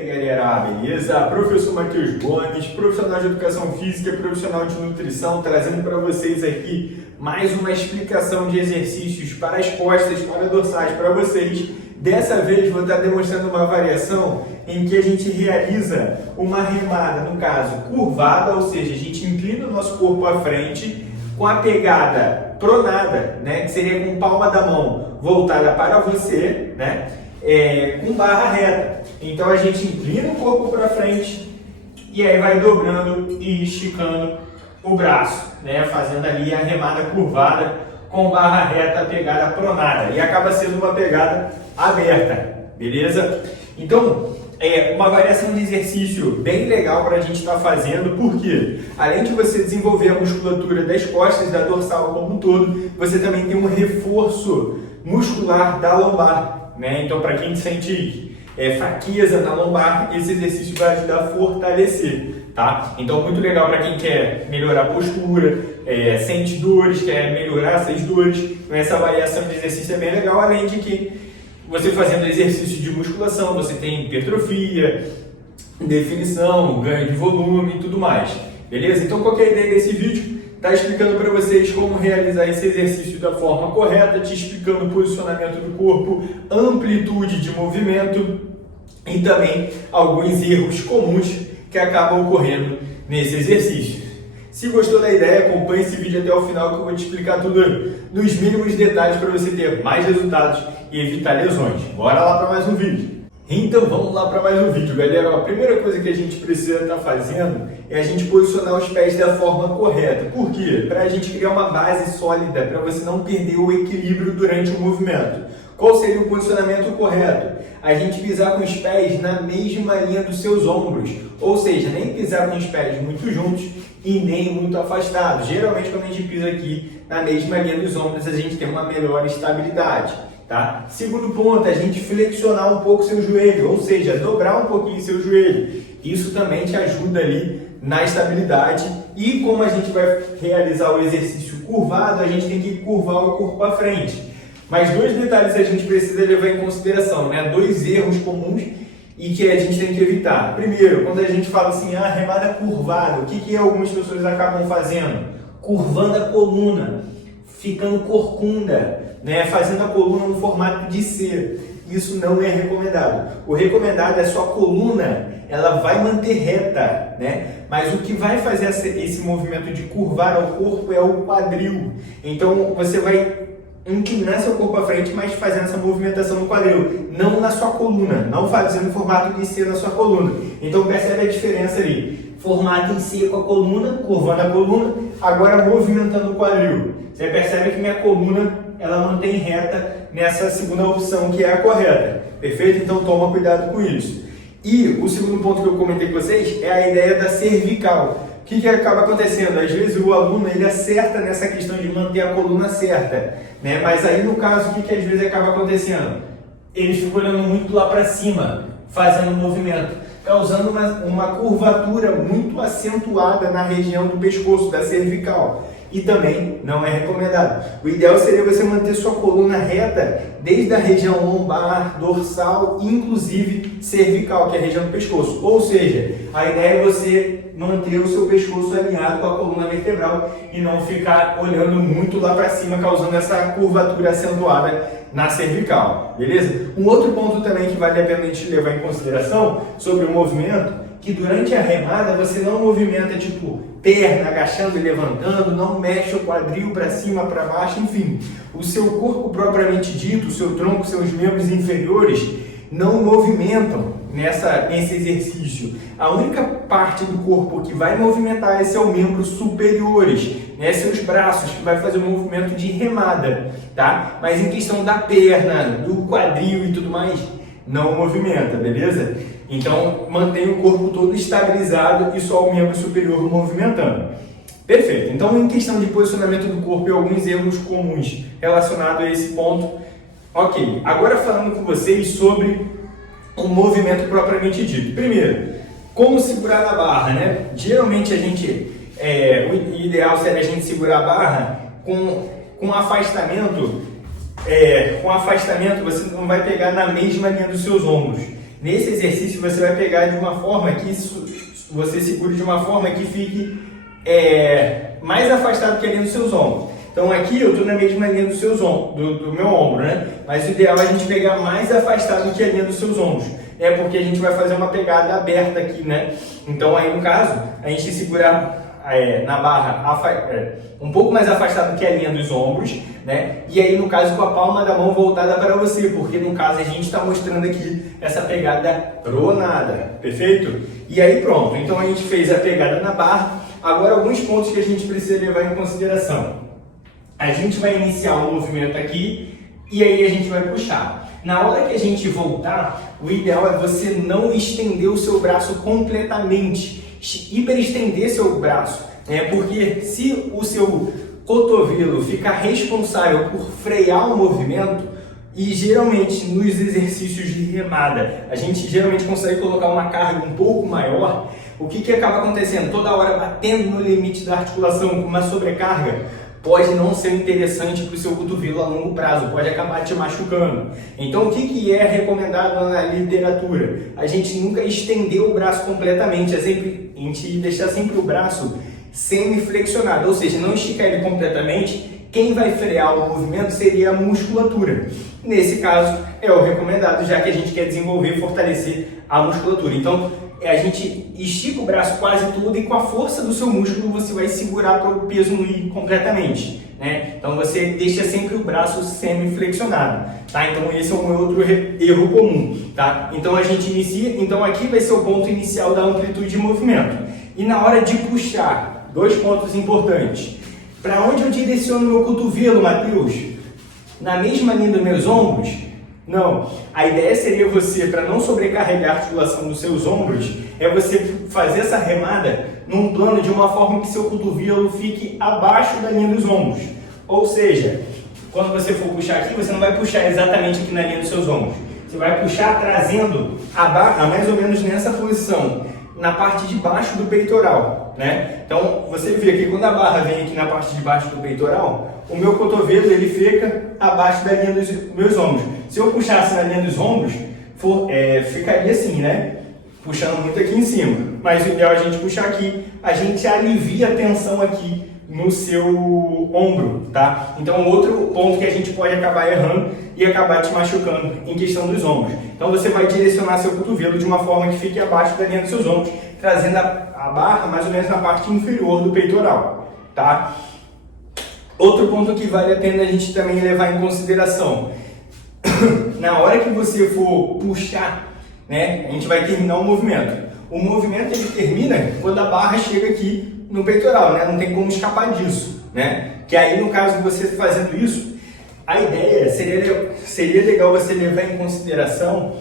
aí galera, beleza? Professor Matheus Gomes, profissional de educação física, profissional de nutrição, trazendo para vocês aqui mais uma explicação de exercícios para as costas, para dorsais, para vocês. Dessa vez vou estar demonstrando uma variação em que a gente realiza uma remada, no caso curvada, ou seja, a gente inclina o nosso corpo à frente com a pegada pronada, né, que seria com palma da mão voltada para você, né, com barra reta. Então a gente inclina o corpo para frente e aí vai dobrando e esticando o braço, né, fazendo ali a remada curvada com barra reta, pegada pronada, e acaba sendo uma pegada aberta, beleza? Então, uma variação de exercício bem legal para a gente estar fazendo, porque além de você desenvolver a musculatura das costas, da dorsal como um todo, você também tem um reforço muscular da lombar, né? Então, para quem sente fraqueza na lombar, esse exercício vai ajudar a fortalecer, tá? Então, muito legal para quem quer melhorar a postura, sente dores, quer melhorar essas dores. Então, essa variação de exercício é bem legal, além de que você fazendo exercício de musculação, você tem hipertrofia, definição, ganho de volume e tudo mais, beleza? Então, qual que é a ideia desse vídeo? Está explicando para vocês como realizar esse exercício da forma correta, te explicando o posicionamento do corpo, amplitude de movimento e também alguns erros comuns que acabam ocorrendo nesse exercício. Se gostou da ideia, acompanhe esse vídeo até o final que eu vou te explicar tudo nos mínimos detalhes para você ter mais resultados e evitar lesões. Bora lá para mais um vídeo. Então vamos lá para mais um vídeo, galera. A primeira coisa que a gente precisa estar fazendo é a gente posicionar os pés da forma correta. Por quê? Para a gente criar uma base sólida, para você não perder o equilíbrio durante o movimento. Qual seria o posicionamento correto? A gente pisar com os pés na mesma linha dos seus ombros, ou seja, nem pisar com os pés muito juntos e nem muito afastados. Geralmente quando a gente pisa aqui na mesma linha dos ombros, a gente tem uma melhor estabilidade, tá? Segundo ponto, a gente flexionar um pouco seu joelho, ou seja, dobrar um pouquinho seu joelho. Isso também te ajuda ali na estabilidade. E como a gente vai realizar o exercício curvado, a gente tem que curvar o corpo à frente. Mas dois detalhes a gente precisa levar em consideração, né? Dois erros comuns e que a gente tem que evitar. Primeiro, quando a gente fala assim, remada curvada, o que algumas pessoas acabam fazendo? Curvando a coluna, ficando corcunda, né? Fazendo a coluna no formato de C. Isso não é recomendado. O recomendado é a sua coluna, ela vai manter reta, né? Mas o que vai fazer esse movimento de curvar o corpo é o quadril. Então você vai inclinar seu corpo à frente, mas fazendo essa movimentação no quadril, não na sua coluna, não fazendo formato de C na sua coluna. Então percebe a diferença ali, formato em C com a coluna, curvando a coluna, agora movimentando o quadril. Você percebe que minha coluna, ela mantém reta nessa segunda opção, que é a correta, perfeito? Então toma cuidado com isso. E o segundo ponto que eu comentei com vocês é a ideia da cervical. O que acaba acontecendo? Às vezes o aluno ele acerta nessa questão de manter a coluna certa, né? Mas aí no caso, o que às vezes acaba acontecendo? Eles ficam olhando muito lá para cima, fazendo o movimento, causando uma curvatura muito acentuada na região do pescoço, da cervical. E também não é recomendado. O ideal seria você manter sua coluna reta desde a região lombar, dorsal e inclusive cervical, que é a região do pescoço. Ou seja, a ideia é você manter o seu pescoço alinhado com a coluna vertebral e não ficar olhando muito lá para cima, causando essa curvatura acentuada na cervical, beleza? Um outro ponto também que vale a pena a gente levar em consideração sobre o movimento, que durante a remada você não movimenta tipo perna agachando e levantando, não mexe o quadril para cima, para baixo, enfim. O seu corpo propriamente dito, o seu tronco, seus membros inferiores não movimentam nesse exercício. A única parte do corpo que vai movimentar esse é o membro superiores, né? Seus braços, que vai fazer o movimento de remada, tá? Mas em questão da perna, do quadril e tudo mais, não movimenta, beleza? Então, mantém o corpo todo estabilizado e só o membro superior movimentando. Perfeito. Então, em questão de posicionamento do corpo e alguns erros comuns relacionados a esse ponto. Ok, agora falando com vocês sobre o movimento propriamente dito. Primeiro, como segurar na barra, né? Geralmente o ideal seria a gente segurar a barra com afastamento. Com afastamento você não vai pegar na mesma linha dos seus ombros. Nesse exercício você vai pegar de uma forma que você segure de uma forma que fique mais afastado que a linha dos seus ombros. Então aqui eu estou na mesma linha dos seus ombros, do meu ombro, né? Mas o ideal é a gente pegar mais afastado que a linha dos seus ombros. Porque a gente vai fazer uma pegada aberta aqui, né? Então aí no caso, a gente segura na barra um pouco mais afastado que a linha dos ombros, né? E aí no caso com a palma da mão voltada para você, porque no caso a gente está mostrando aqui essa pegada pronada, perfeito? E aí pronto, então a gente fez a pegada na barra. Agora alguns pontos que a gente precisa levar em consideração. A gente vai iniciar o movimento aqui e aí a gente vai puxar. Na hora que a gente voltar, o ideal é você não estender o seu braço completamente, hiperestender seu braço, porque se o seu cotovelo ficar responsável por frear o movimento, e geralmente nos exercícios de remada, a gente geralmente consegue colocar uma carga um pouco maior, o que acaba acontecendo? Toda hora batendo no limite da articulação com uma sobrecarga, pode não ser interessante para o seu cotovelo a longo prazo, pode acabar te machucando. Então, o que é recomendado na literatura? A gente nunca estender o braço completamente, a gente deixar sempre o braço semi-flexionado, ou seja, não esticar ele completamente. Quem vai frear o movimento seria a musculatura. Nesse caso, é o recomendado, já que a gente quer desenvolver e fortalecer a musculatura. Então, a gente estica o braço quase todo e com a força do seu músculo você vai segurar para o peso não ir completamente, né? Então você deixa sempre o braço semi-flexionado, tá? Então esse é um outro erro comum, tá? Então a gente inicia, então aqui vai ser o ponto inicial da amplitude de movimento. E na hora de puxar, dois pontos importantes. Para onde eu direciono meu cotovelo, Matheus? Na mesma linha dos meus ombros? Não, a ideia seria você, para não sobrecarregar a articulação dos seus ombros, é você fazer essa remada num plano de uma forma que seu cotovelo fique abaixo da linha dos ombros. Ou seja, quando você for puxar aqui, você não vai puxar exatamente aqui na linha dos seus ombros. Você vai puxar trazendo a barra mais ou menos nessa posição, na parte de baixo do peitoral, né? Então, você vê que quando a barra vem aqui na parte de baixo do peitoral, o meu cotovelo ele fica abaixo da linha dos meus ombros. Se eu puxasse na linha dos ombros, ficaria assim, né? Puxando muito aqui em cima. Mas o ideal é a gente puxar aqui, a gente alivia a tensão aqui no seu ombro, tá? Então, outro ponto que a gente pode acabar errando e acabar te machucando em questão dos ombros. Então, você vai direcionar seu cotovelo de uma forma que fique abaixo da linha dos seus ombros, trazendo a barra mais ou menos na parte inferior do peitoral, tá? Outro ponto que vale a pena a gente também levar em consideração. Na hora que você for puxar, né, a gente vai terminar o movimento. O movimento ele termina quando a barra chega aqui no peitoral, né? Não tem como escapar disso, né? Que aí, no caso de você fazendo isso, a ideia seria legal você levar em consideração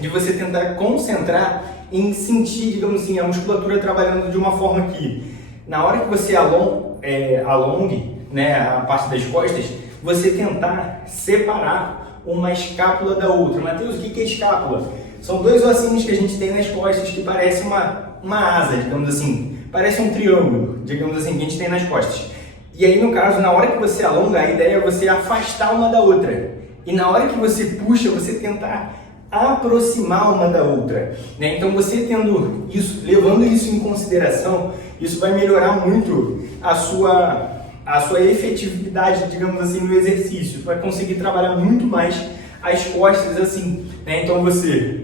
de você tentar concentrar em sentir, digamos assim, a musculatura trabalhando de uma forma que, na hora que você alongue, né, a parte das costas, você tentar separar uma escápula da outra. Matheus, o que é escápula? São dois ossinhos que a gente tem nas costas que parece uma asa, digamos assim. Parece um triângulo, digamos assim, que a gente tem nas costas. E aí, no caso, na hora que você alonga, a ideia é você afastar uma da outra. E na hora que você puxa, você tentar aproximar uma da outra, né? Então, você tendo isso, levando isso em consideração, isso vai melhorar muito a sua efetividade, digamos assim, no exercício. Você vai conseguir trabalhar muito mais as costas assim, né? Então, você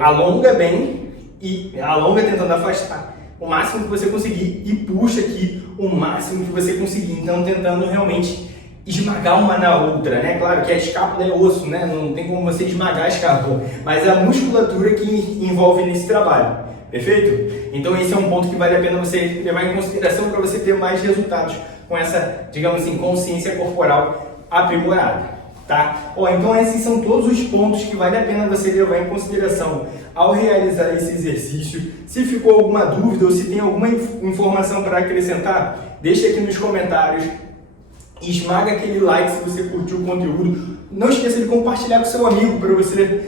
alonga bem e alonga tentando afastar o máximo que você conseguir e puxa aqui o máximo que você conseguir. Então, tentando realmente esmagar uma na outra, né? Claro que a escápula é osso, né? Não tem como você esmagar a escápula, mas é a musculatura que envolve nesse trabalho, perfeito? Então esse é um ponto que vale a pena você levar em consideração para você ter mais resultados com essa, digamos assim, consciência corporal aprimorada, tá? Então esses são todos os pontos que vale a pena você levar em consideração ao realizar esse exercício. Se ficou alguma dúvida ou se tem alguma informação para acrescentar, deixa aqui nos comentários. Esmaga aquele like se você curtiu o conteúdo. Não esqueça de compartilhar com seu amigo para você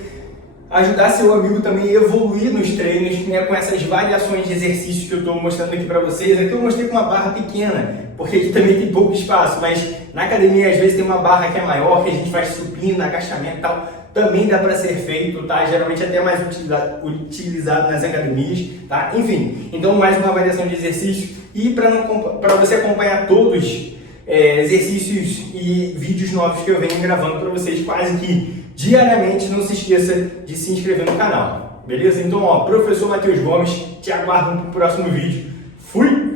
ajudar seu amigo também a evoluir nos treinos, né, com essas variações de exercícios que eu estou mostrando aqui para vocês. Aqui eu mostrei com uma barra pequena, porque aqui também tem pouco espaço, mas na academia às vezes tem uma barra que é maior, que a gente faz supino, agachamento e tal. também dá para ser feito, tá? Geralmente até mais utilizado nas academias, tá? Enfim, então mais uma variação de exercícios e para você acompanhar todos exercícios e vídeos novos que eu venho gravando para vocês quase que diariamente, não se esqueça de se inscrever no canal, beleza? Então, Professor Matheus Gomes, te aguardo no próximo vídeo. Fui!